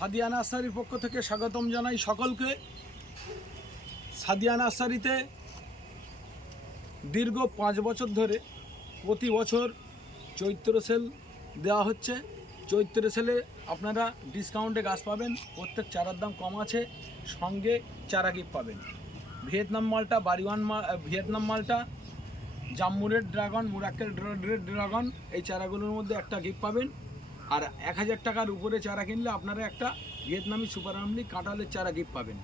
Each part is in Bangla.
সাদিয়া নার্সারির পক্ষ থেকে স্বাগতম জানাই সকলকে। সাদিয়া নার্সারিতে দীর্ঘ 5 বছর ধরে প্রতি বছর চৈত্র সেল দেওয়া হচ্ছে। চৈত্র সেলে আপনারা ডিসকাউন্টে গাছ পাবেন, প্রত্যেক চারার দাম কম আছে, সঙ্গে চারা গিফট পাবেন। ভিয়েতনাম মালটা, বাড়িওয়ান ভিয়েতনাম মালটা, জাম্মু রেড ড্রাগন, মুরাক্কেল রেড ড্রাগন, এই চারাগুলোর মধ্যে একটা গিফট পাবেন। আর 1000 টাকার উপরে চারা কিনলে আপনারা একটা ভিয়েতনামি সুপার আমলি কাঁঠালের চারা গিফট পাবেন।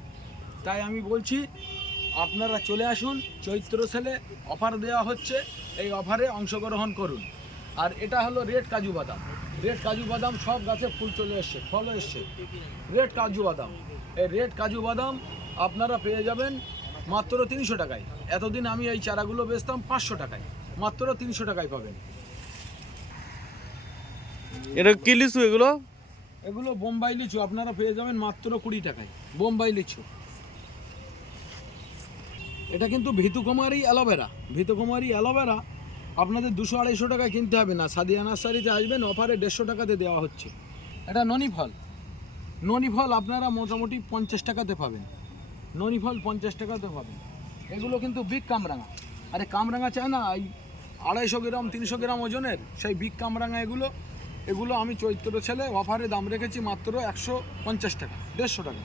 তাই আমি বলছি আপনারা চলে আসুন, চৈত্র সেলে অফার দেওয়া হচ্ছে, এই অফারে অংশগ্রহণ করুন। আর এটা হলো রেড কাজু বাদাম। রেড কাজু বাদাম সব গাছে ফুল চলে এসছে, ফল এসছে। রেড কাজু বাদাম, এই রেড কাজু বাদাম আপনারা পেয়ে যাবেন মাত্র 300 টাকায়। এতদিন আমি এই চারাগুলো বেচতাম 500 টাকায়, মাত্র 300 টাকায় পাবেন। এটা কি লিচু? এগুলো বোম্বাই লিচু, আপনারা পেয়ে যাবেন মাত্র 20 টাকায়, বোম্বাই লিচু। এটা কিন্তু ভিতুকুমারী অ্যালোভেরা, ভিতুকুমারী অ্যালোভেরা আপনাদের 200-250 টাকায় কিনতে হবে না। সাদিয়া নার্সারিতে আসবেন, অফারে 150 টাকাতে দেওয়া হচ্ছে। এটা ননি ফল, ননি ফল আপনারা মোটামুটি 50 টাকাতে পাবেন, ননি ফল 50 টাকাতে পাবেন। এগুলো কিন্তু বিগ কামরাঙা। আরে কামরাঙা চায় না, এই 250 গ্রাম 300 গ্রাম ওজনের সেই বিগ কামরাঙা। এগুলো আমি চৈত্র ছেলে অফারে দাম রেখেছি মাত্র 150 টাকা, 150 টাকা।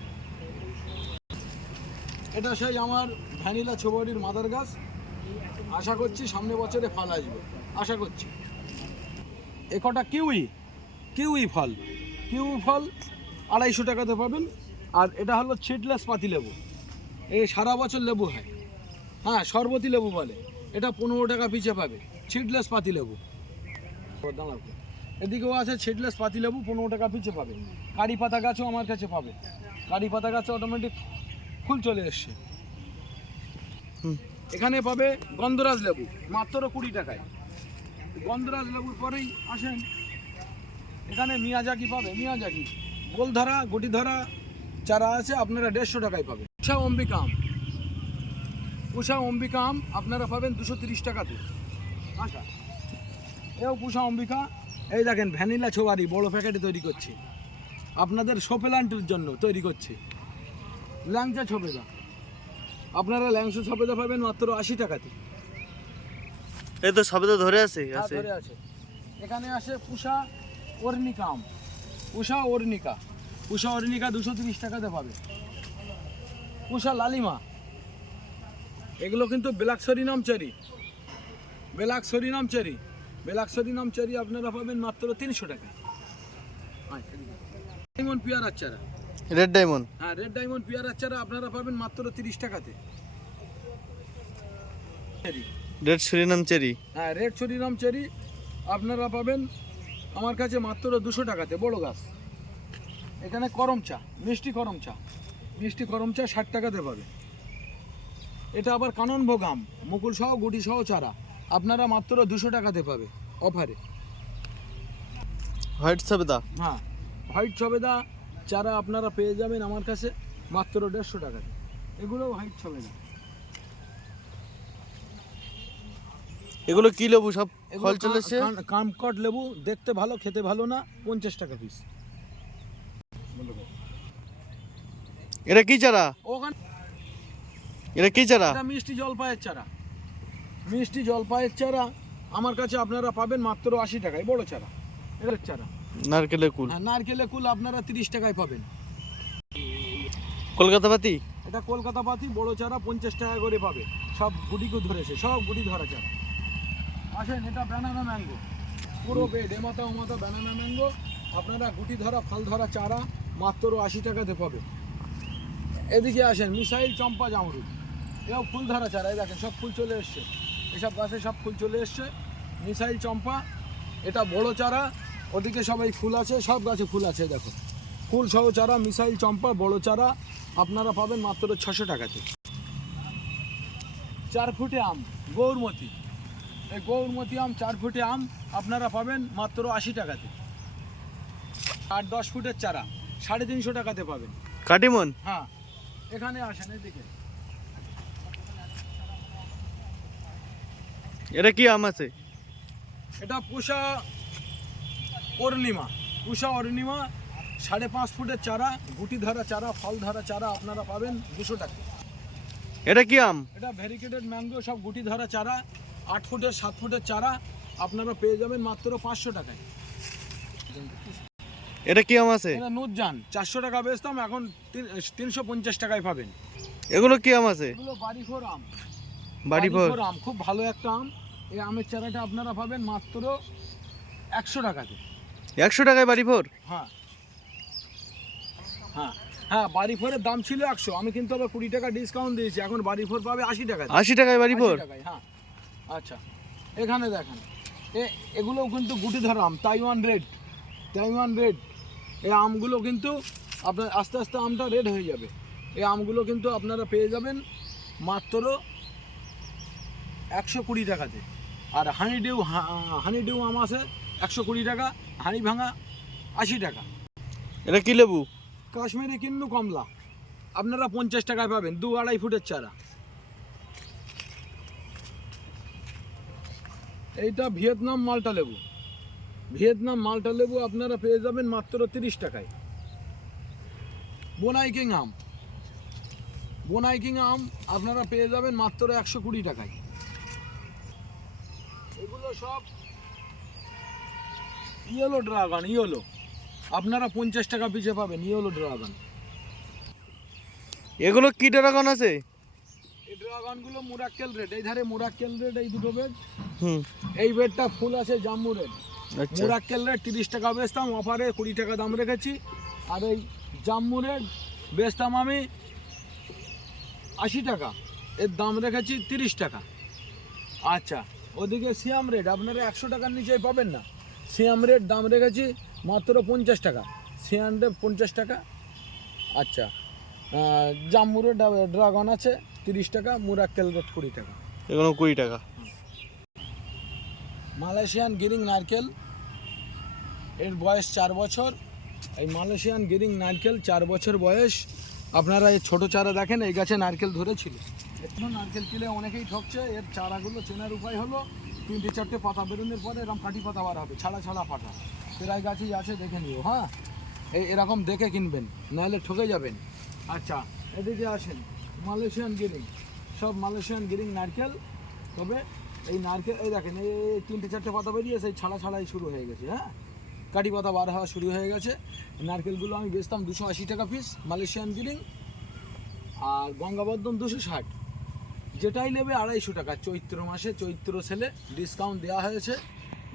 এটা সেই আমার ভ্যানিলা ছবরির মাদার গাছ। আশা করছি সামনে বছরে ফল আসবে, আশা করছি। একটা কিউই ফল 250 টাকাতে পাবেন। আর এটা হলো সিডলেস পাতি লেবু, এই সারা বছর লেবু হয়, হ্যাঁ শরবতি লেবু বলে। এটা 15 টাকা পিছে পাবে, সিডলেস পাতি লেবু। এদিকেও আছে সিডলেস পাতি লেবু, 15 টাকা পিছে পাবে। কারি পাতা গাছও আমার কাছে পাবে, কারি পাতা গাছে অটোমেটিক ফুল চলে এসছে। এখানে পাবে গন্ধরাজ লেবু মাত্র 20 টাকায়। গন্ধরাজ লেবুর পরেই আসেন, এখানে মিয়াজাকি পাবে, মিয়াজাকি গোল ধরা গুটি ধরা চারা আছে, আপনারা 150 টাকায় পাবে। পুষা অম্বিকা আম আপনারা পাবেন 230 টাকাতে। আচ্ছা, এও পুষা অম্বিকা। এই দেখেন ভ্যানিলা ছোবারি বড় প্যাকেটে তৈরি করছে, আপনাদের শো প্ল্যান্টের জন্য তৈরি করছে। ল্যাংচা ছবেদা, আপনারা ল্যাংচা ছবেদা পাবেন মাত্র 80 টাকাতে। এই তো সবে তো ধরে আছে। ধরে আছে। এখানে আসে পুষা অর্ণিকা আম, পুষা অর্ণিকা 230 টাকাতে পাবে। পুষা লালিমা, এগুলো কিন্তু ব্ল্যাক সরিনাম চেরি আপনারা পাবেন মাত্র 300 টাকায়। ডায়মন্ড পেয়ারার চারা, রেড ডায়মন্ড, হ্যাঁ রেড ডায়মন্ড পেয়ারার চারা আপনারা পাবেন মাত্র 30 টাকাতে। রেড সুরিনাম চেরি, হ্যাঁ রেড সুরিনাম চেরি আপনারা পাবেন আমার কাছে মাত্র 200 টাকাতে, বড় গাছ। এখানে করম চা, মিষ্টি করম চা 60 টাকাতে পাবে। এটা আবার কাননভোগ আম, মুকুল সহ গুটি সহ চারা আপনারা মাত্র 200 টাকাতে পাবে অফারে। হোয়াইট সবেদা, হ্যাঁ হোয়াইট সবেদা চারা আপনারা পেয়ে যাবেন আমার কাছে মাত্র 150 টাকাতে। এগুলো হোয়াইট সবেদা। এগুলো কি লেবু? সব ফল চলেছে। কামকট লেবু, দেখতে ভালো খেতে ভালো না, 50 টাকা পিস। এটা কি চারা? ওখানে এটা কি চারা? এটা মিষ্টি জলপাইয়ের চারা আমার কাছে আপনারা পাবেন মাত্র 80 টাকায়, বড় চারা। এর চারা নারকেলের কুল, হ্যাঁ নারকেলের কুল আপনারা 30 টাকায় পাবেন। কলকাতা পাতি, এটা কলকাতা পাতি বড় চারা 50 টাকা করে পাবে। সব গুটিকে ধরেছে, সব গুটি ধরা চারা। আসেন, এটা ব্যানানা ম্যাঙ্গো, পুরো বেড এমাথা ওমাথা ব্যানানা ম্যাঙ্গো আপনারা গুটি ধরা ফল ধরা চারা মাত্র 80 টাকাতে পাবে। এদিকে আসেন, মিসাইল চম্পা জামরুল, এও ফুল ধরা চারা। এই দেখেন সব ফুল চলে এসছে, এসব গাছে সব ফুল চলে এসছে। মিসাইল চম্পা, এটা বড় চারা, ওদিকে সবাই ফুল আছে, সব গাছে ফুল আছে। দেখো ফুল সহ চারা মিসাইল চম্পা বড় চারা আপনারা পাবেন মাত্র 600 টাকাতে। 4 ফুটে আম গৌরমতি, এই গৌরমতি আম 4 ফুটে আম আপনারা পাবেন মাত্র 80 টাকাতে। আর 10 ফুটের চারা 350 টাকাতে পাবেন। কাটিমন, হ্যাঁ এখানে আসেন, এদিকে এটা কি আম আছে? এটা পুষা অরুণিমা 5.5 ফুটের চারা, গুটি ধরা চারা, ফল ধরা চারা আপনারা পাবেন 200 টাকা। এটা কি আম? এটা ভেরিকেটেড ম্যাঙ্গো, সব গুটি ধরা চারা, 8 ফুটের 7 ফুটের চারা আপনারা পেয়ে যাবেন মাত্র 500 টাকায়। এটা কি আম আছে? এটা নুরজান, 400 টাকা বেচতাম, এখন 350 টাকায় পাবেন। এগুলো কি আম আছে? এগুলো বাড়িফোর আম। বাড়িফোর আম খুব ভালো একটা আম। এই আমের চারাটা আপনারা পাবেন মাত্র 100 টাকাতে। 100 টাকায় বাড়িফোর? হ্যাঁ হ্যাঁ হ্যাঁ, বাড়িফোরের দাম ছিল 100, আমি কিন্তু আবার 20 টাকা ডিসকাউন্ট দিয়েছি, এখন বাড়িফোর পাবে 80 টাকায়। 80 টাকায় বাড়িফোর? 80 টাকায়, হ্যাঁ। আচ্ছা, এখানে দেখেন এগুলোও কিন্তু গুটি ধরা আম, তাইওয়ান রেড। এই আমগুলো কিন্তু আপনার আস্তে আস্তে আমটা রেড হয়ে যাবে। এই আমগুলো কিন্তু আপনারা পেয়ে যাবেন মাত্র 120 টাকাতে। আর হানিডিউ আম আছে 120 টাকা, হানি ভাঙা 80 টাকা। এটা কি লেবু? কাশ্মীরি কিন্নু কমলা আপনারা 50 টাকায় পাবেন, 2-2.5 ফুটের চারা। এইটা ভিয়েতনাম মাল্টা লেবু আপনারা পেয়ে যাবেন মাত্র 30 টাকায়। বোনাইকিং আম আপনারা পেয়ে যাবেন মাত্র 120 টাকায়। এগুলো সব ইয়েলো ড্রাগন, আপনারা 50 টাকা পিছে পাবেন ইয়েলো ড্রাগন। এগুলো কি ড্রাগন আছে? এই ড্রাগনগুলো মুরাক্কেল রেড, এই ধারে মুরাক্কেল রেড, এই দুটো বেড। হুম, এই বেডটা ফুল আছে জাম্মু রেড। আচ্ছা। মুরাক্কেল রেড 30 টাকা বেচতাম, অফারে 20 টাকা দাম রেখেছি। আর এই জাম্মু রেড বেচতাম আমি 80 টাকা, এর দাম রেখেছি 30 টাকা। আচ্ছা, ওদিকে সিয়াম রেড আপনারা 100 টাকার নিচেই পাবেন না। সিয়াম রেড দাম রেখেছি মাত্র 50 টাকা, সিয়াম রেড 50 টাকা। আচ্ছা, জাম্মু রেড ড্রাগন আছে 30 টাকা, মুরাক্কেল রেড 20 টাকা। এগুলো 20 টাকা। মালয়েশিয়ান গিরিং নারকেল, এর বয়স 4 বছর। এই মালয়েশিয়ান গিরিং নারকেল 4 বছর বয়স। আপনারা এই ছোটো চারা দেখেন, এই গাছে নারকেল ধরেছিল। এখনো নারকেল কিনে অনেকেই ঠকছে। এর চারাগুলো চেনার উপায় হলো 3-4টে পাতা বেরোনোর পরে এরকম কাঠি পাতা বার হবে, ছাড়া পাতা প্রায় গাছই আছে, দেখে নিও। হ্যাঁ, এরকম দেখে কিনবেন, নাহলে ঠকে যাবেন। আচ্ছা, এদিকে আসেন মালয়েশিয়ান গিরিং, সব মালয়েশিয়ান গিরিং নারকেল। তবে এই নারকেল এই দেখেন, এই 3-4টে পাতা বেরিয়ে সেই ছাড়াই শুরু হয়ে গেছে। হ্যাঁ, কাঠি পাতা বার হওয়া শুরু হয়ে গেছে। নারকেলগুলো আমি বেচতাম 280 টাকা পিস মালয়েশিয়ান গিরিং, আর গঙ্গাবর্ধন 260। যেটাই নেবে 250 টাকা। চৈত্র মাসে, চৈত্র সেলে ডিসকাউন্ট দেওয়া হয়েছে,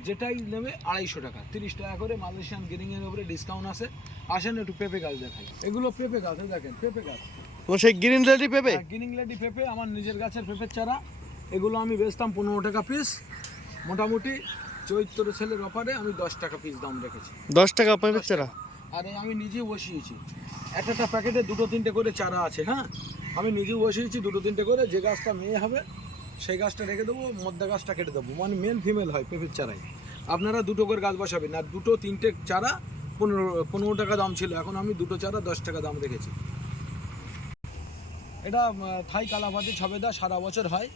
যেটাই নেবে 250 টাকা, 30 টাকা করে মালয়েশিয়ান গিরিংয়ের উপরে ডিসকাউন্ট আছে। আসেন একটু পেঁপে গাছ দেখাই। এগুলো পেঁপে গাছ, এই দেখেন পেঁপে গাছ। ও সেই গ্রিন লেডি পেঁপে? গ্রিন লেডি পেঁপে আমার নিজের গাছের পেঁপের চারা। এগুলো আমি বেচতাম 15 টাকা পিস, মোটামুটি চৈত্র সেলের অফারে আমি 10 টাকা পিস দাম রেখেছি। 10 টাকা পেঁপের চারা? আর আমি নিজেই বসিয়েছি, একটা প্যাকেটে 2-3টে করে চারা আছে। হ্যাঁ, আমি নিজেও বসিয়েছি 2-3টে করে। যে গাছটা মেয়ে হবে সেই গাছটা রেখে দেবো, মধ্যে গাছটা কেটে দেবো, মানে মেল ফিমেল হয় পেঁপের চারায়। আপনারা 2টো করে গাছ বসাবেন, আর 2-3টে চারা 15 টাকা দাম ছিল, এখন আমি 2টো চারা 10 টাকা দাম রেখেছি। এটা থাই কালাপাতি ছবেদা, সারা বছর হয়।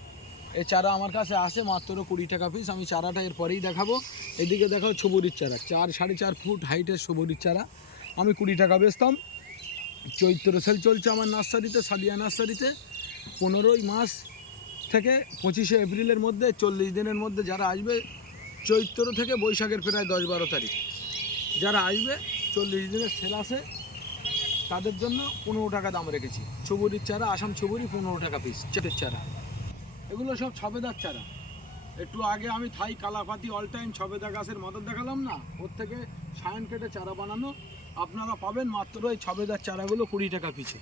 এই চারা আমার কাছে আসে মাত্র 20 টাকা পিস। আমি চারাটা এরপরেই দেখাবো। এদিকে দেখাও সবুরির চারা, 4-4.5 ফুট হাইটের সবুরির চারা আমি 20 টাকা বেচতাম। চৈত্র সেল চলছে আমার নার্সারিতে, সাদিয়া নার্সারিতে। 15ই মার্চ থেকে 25শে এপ্রিলের মধ্যে, 40 দিনের মধ্যে যারা আসবে, চৈত্র থেকে বৈশাখের প্রায় 10-12 তারিখ যারা আসবে, 40 দিনের সেল আসে, তাদের জন্য 15 টাকা দাম রেখেছি। ছবুরির চারা, আসাম ছবুরি 15 টাকা পিস চেটের চারা। এগুলো সব ছবেদার চারা। একটু আগে আমি থাই কালাপাতি অল টাইম ছবেদা গাছের মদত দেখালাম না, ওর থেকে সায়ন কেটে চারা বানানো আপনারা পাবেন মাত্র এই ছবেদার চারাগুলো 20 টাকা পিছে।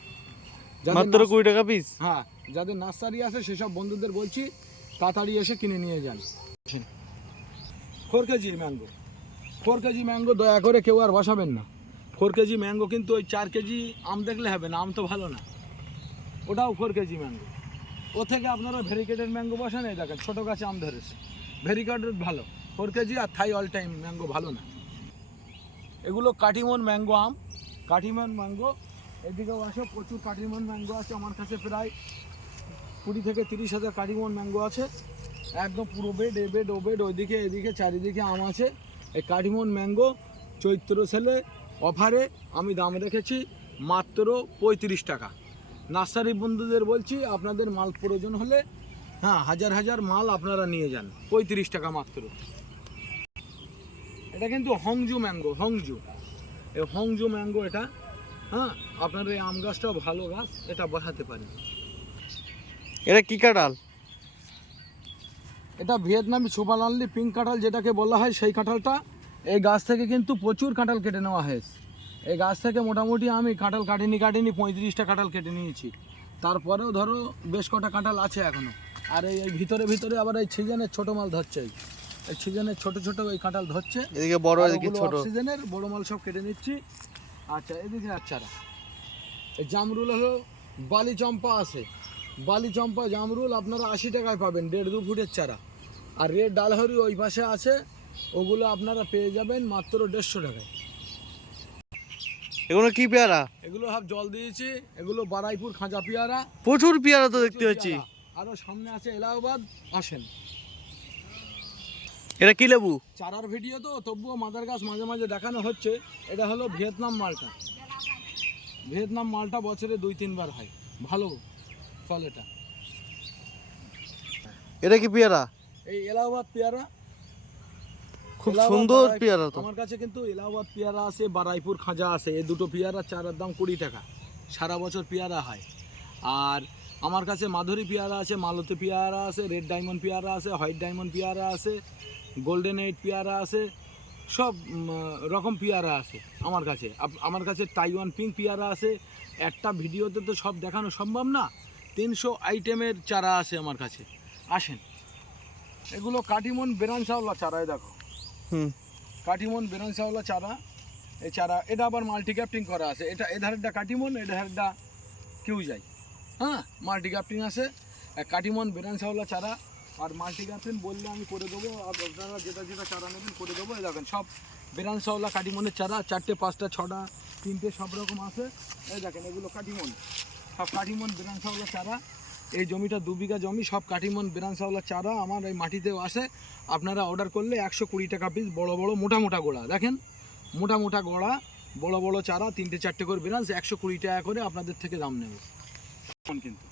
মাত্র 20 টাকা পিস? হ্যাঁ, যাদের নার্সারি আছে সেসব বন্ধুদের বলছি তাড়াতাড়ি এসে কিনে নিয়ে যান। 4 কেজি ম্যাঙ্গো দয়া করে কেউ আর বসাবেন না। 4 কেজি ম্যাঙ্গো কিন্তু ওই 4 কেজি আম দেখলে হবে না, আম তো ভালো না। ওটাও 4 কেজি ম্যাঙ্গো। ও থেকে আপনারা ভেরিকেটেড ম্যাঙ্গো বসান, এই দেখেন ছোটো গাছে আম ধরেছে, ভেরিকেটেড ভালো 4 কেজি। আর থাই অল টাইম ম্যাঙ্গো ভালো না। এগুলো কাটিমন ম্যাঙ্গো আম, কাটিমন ম্যাঙ্গো। এদিকেও আসো, প্রচুর কাটিমন ম্যাঙ্গো আছে আমার কাছে, প্রায় 20 থেকে 30 হাজার কাটিমন ম্যাঙ্গো আছে। একদম পুরো বেড, এ বেড ও বেড, ওইদিকে এদিকে চারিদিকে আম আছে। এই কাটিমন ম্যাঙ্গো চৈত্র সেলে অফারে আমি দাম রেখেছি মাত্র 35 টাকা। নার্সারি বন্ধুদের বলছি, আপনাদের মাল প্রয়োজন হলে হ্যাঁ হাজার হাজার মাল আপনারা নিয়ে যান, 35 টাকা মাত্র। এটা কিন্তু হংজু ম্যাঙ্গো, হংজু, এই হংজু ম্যাঙ্গো এটা। হ্যাঁ, আপনার এই আম গাছটাও ভালো গাছ, এটা বসাতে পারেন। এটা কি কাঁঠাল? এটা ভিয়েতনামি সুপার লাললি পিঙ্ক কাঁঠাল যেটাকে বলা হয়, সেই কাঁঠালটা। এই গাছ থেকে কিন্তু প্রচুর কাঁঠাল কেটে নেওয়া হয়েছে। এই গাছ থেকে মোটামুটি আমি কাঁঠাল কাটিনি 35টা কাঁঠাল কেটে নিয়েছি। তারপরেও ধরো বেশ কটা কাঁঠাল আছে এখনও। আর এই ভিতরে ভিতরে আবার এই সিজনের ছোটো মাল ধরছে, এই সিজনের ছোটো ছোটো ওই কাঁঠাল ধরছে। এদিকে বড়, এদিকে ছোট। সিজনের বড় মাল সব কেটে নিচ্ছি। আচ্ছা, এদিকে চারা। এই জামরুল হলো বালি চম্পা আছে, বালি চম্পা জামরুল আপনারা 80 টাকায় পাবেন, 1.5-2 ফুটের চারা। আর রেড ডালহরি ওই পাশে আছে, ওগুলো আপনারা পেয়ে যাবেন মাত্র 150 টাকায়। এগুলো কি পেয়ারা? এগুলো সব জল দিয়েছি, এগুলো বারাইপুর খাঁজা পেয়ারা। প্রচুর পেয়ারা তো দেখতে পাচ্ছি। আরও সামনে আছে এলাহাবাদ, আসেন। এটা কি লেবু? চারার ভিডিও তো, তবুও মাদার গাছ মাঝে মাঝে দেখানো হচ্ছে। এটা হলো ভিয়েতনাম মালটা। ভিয়েতনাম মালটা বছরে 2-3 বার হয়, ভালো ফল এটা। এটা কি পেয়ারা? এই এলাহাবাদ পেয়ারা, খুব সুন্দর পেয়ারা তো। আমার কাছে কিন্তু এলাহাবাদ পেয়ারা আছে, বারাইপুর খাজা আছে। এই দুটো পেয়ারা চারার দাম 20 টাকা, সারা বছর পেয়ারা হয়। আর আমার কাছে মাধুরী পেয়ারা আছে, মালতী পেয়ারা আছে, রেড ডায়মন্ড পেয়ারা আছে, হোয়াইট ডায়মন্ড পেয়ারা আছে, গোল্ডেন এইট পেয়ারা আছে, সব রকম পেয়ারা আছে আমার কাছে। আমার কাছে তাইওয়ান পিঙ্ক পেয়ারা আছে। একটা ভিডিওতে তো সব দেখানো সম্ভব না, 300 আইটেমের চারা আছে আমার কাছে, আসেন। এগুলো কাটিমন বেরানসাওলা চারায় দেখো, কাটিমন বেরানসাওলা চারা। এই চারা এটা আবার মাল্টি ক্যাপ্টিং করা আছে। এটা এধারেরটা কাটিমন, এধারেরটা কেউ যায়। হ্যাঁ, মাল্টি ক্যাপ্টিং আছে। কাটিমন বেরানসাওলা চারা আর মাল্টি ক্যাপ্টিং বললে আমি করে দেবো। আর আপনারা যেটা যেটা চারা নেবেন করে দেবো। এই দেখেন সব বেরানসাওলা কাটিমনের চারা, 4টে 5টা 6টা 3টে সব রকম আছে। এই দেখেন এগুলো কাটিমন, সব কাটিমন বেরানসাওলা চারা। এই জমিটা 2 বিঘা জমি, সব কাটিমন বেরানসাওলা চারা আমার এই মাটিতেও আসে। আপনারা অর্ডার করলে 120 টাকা পিস, বড় বড় মোটা মোটা গোড়া। দেখেন মোটা মোটা গোড়া, বড় বড় চারা, 3টে 4টে করে বেরান্স, 120 টাকা করে আপনাদের থেকে দাম নেবে। কিন্তু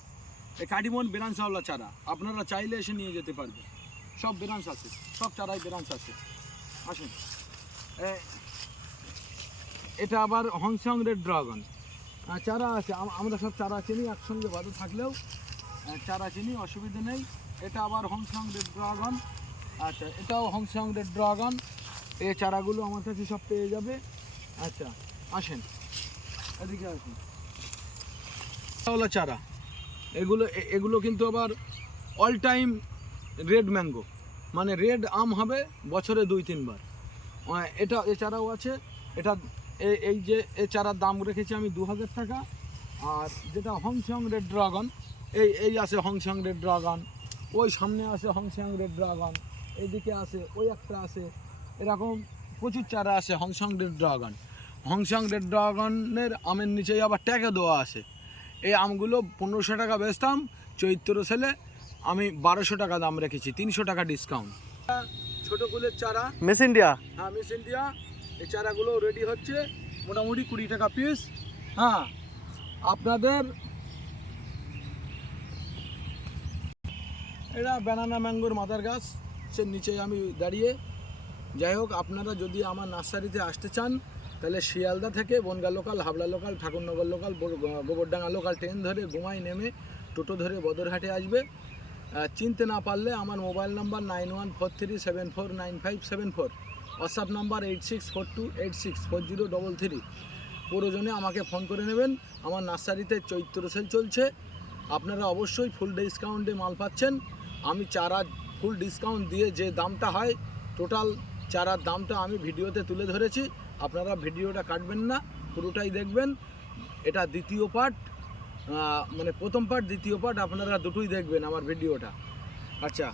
এই কাটিমন বেরানসাওলা চারা আপনারা চাইলে এসে নিয়ে যেতে পারবেন। সব বেরান্স আছে, সব চারাই বেরান্স আছে, আসেন। এটা আবার হংসং রেড ড্রাগন চারা আছে। আমরা সব চারা চিনি, একসঙ্গে ভালো থাকলেও চারা চিনি, অসুবিধা নেই। এটা আবার হংসং রেড ড্রাগন। আচ্ছা, এটাও হংসং রেড ড্রাগন। এই চারাগুলো আমার কাছে সব পেয়ে যাবে। আচ্ছা, আসেন এদিকে আসুন। চারা এগুলো এগুলো কিন্তু আবার অল টাইম রেড ম্যাঙ্গো, মানে রেড আম হবে বছরে 2-3 বার। এটা এ চারাও আছে। এটা এই যে এ চারার দাম রেখেছি আমি 2000 টাকা। আর যেটা হংসং রেড ড্রাগন, এই আছে হংসং রেড ড্রাগন, ওই সামনে আছে হংসং রেড ড্রাগন, এইদিকে আছে, ওই একটা আছে, এরকম প্রচুর চারা আছে হংসং রেড ড্রাগন। হংসং রেড ড্রাগনের আমের নিচেই আবার ট্যাগে দেওয়া আছে। এই আমগুলো 1500 টাকা বেচতাম, চৈত্র সেলে আমি 1200 টাকা দাম রেখেছি, 300 টাকা ডিসকাউন্ট। ছোটো কুলের চারা, মিস ইন্ডিয়া। হ্যাঁ, মিস ইন্ডিয়া। এই চারাগুলো রেডি হচ্ছে, মোটামুটি 20 টাকা পিস। হ্যাঁ, আপনাদের এটা ব্যানানা ম্যাঙ্গোর মাদার গাছ, সে নিচে আমি দাঁড়িয়ে। যাই হোক, আপনারা যদি আমার নার্সারিতে আসতে চান তাহলে শিয়ালদা থেকে Bongaon local, Habra local, Thakurnagar local, Gobardanga local train ধরে ঘুমাই নেমে টোটো ধরে বদরহাটে আসবে। চিনতে না পারলে আমার মোবাইল নাম্বার 9143749574, হোয়াটসঅ্যাপ নাম্বার 8642864033। প্রয়োজনে আমাকে ফোন করে নেবেন। আমার নার্সারিতে চৈত্র সেল চলছে, আপনারা অবশ্যই ফুল ডিসকাউন্টে মাল পাচ্ছেন। আমি চারা ফুল ডিসকাউন্ট দিয়ে যে দামটা হয়, টোটাল চারার দামটা আমি ভিডিওতে তুলে ধরেছি। আপনারা ভিডিওটা কাটবেন না, পুরোটাই দেখবেন। এটা দ্বিতীয় পার্ট, মানে প্রথম পার্ট দ্বিতীয় পার্ট আপনারা দুটোই দেখবেন আমার ভিডিওটা। আচ্ছা।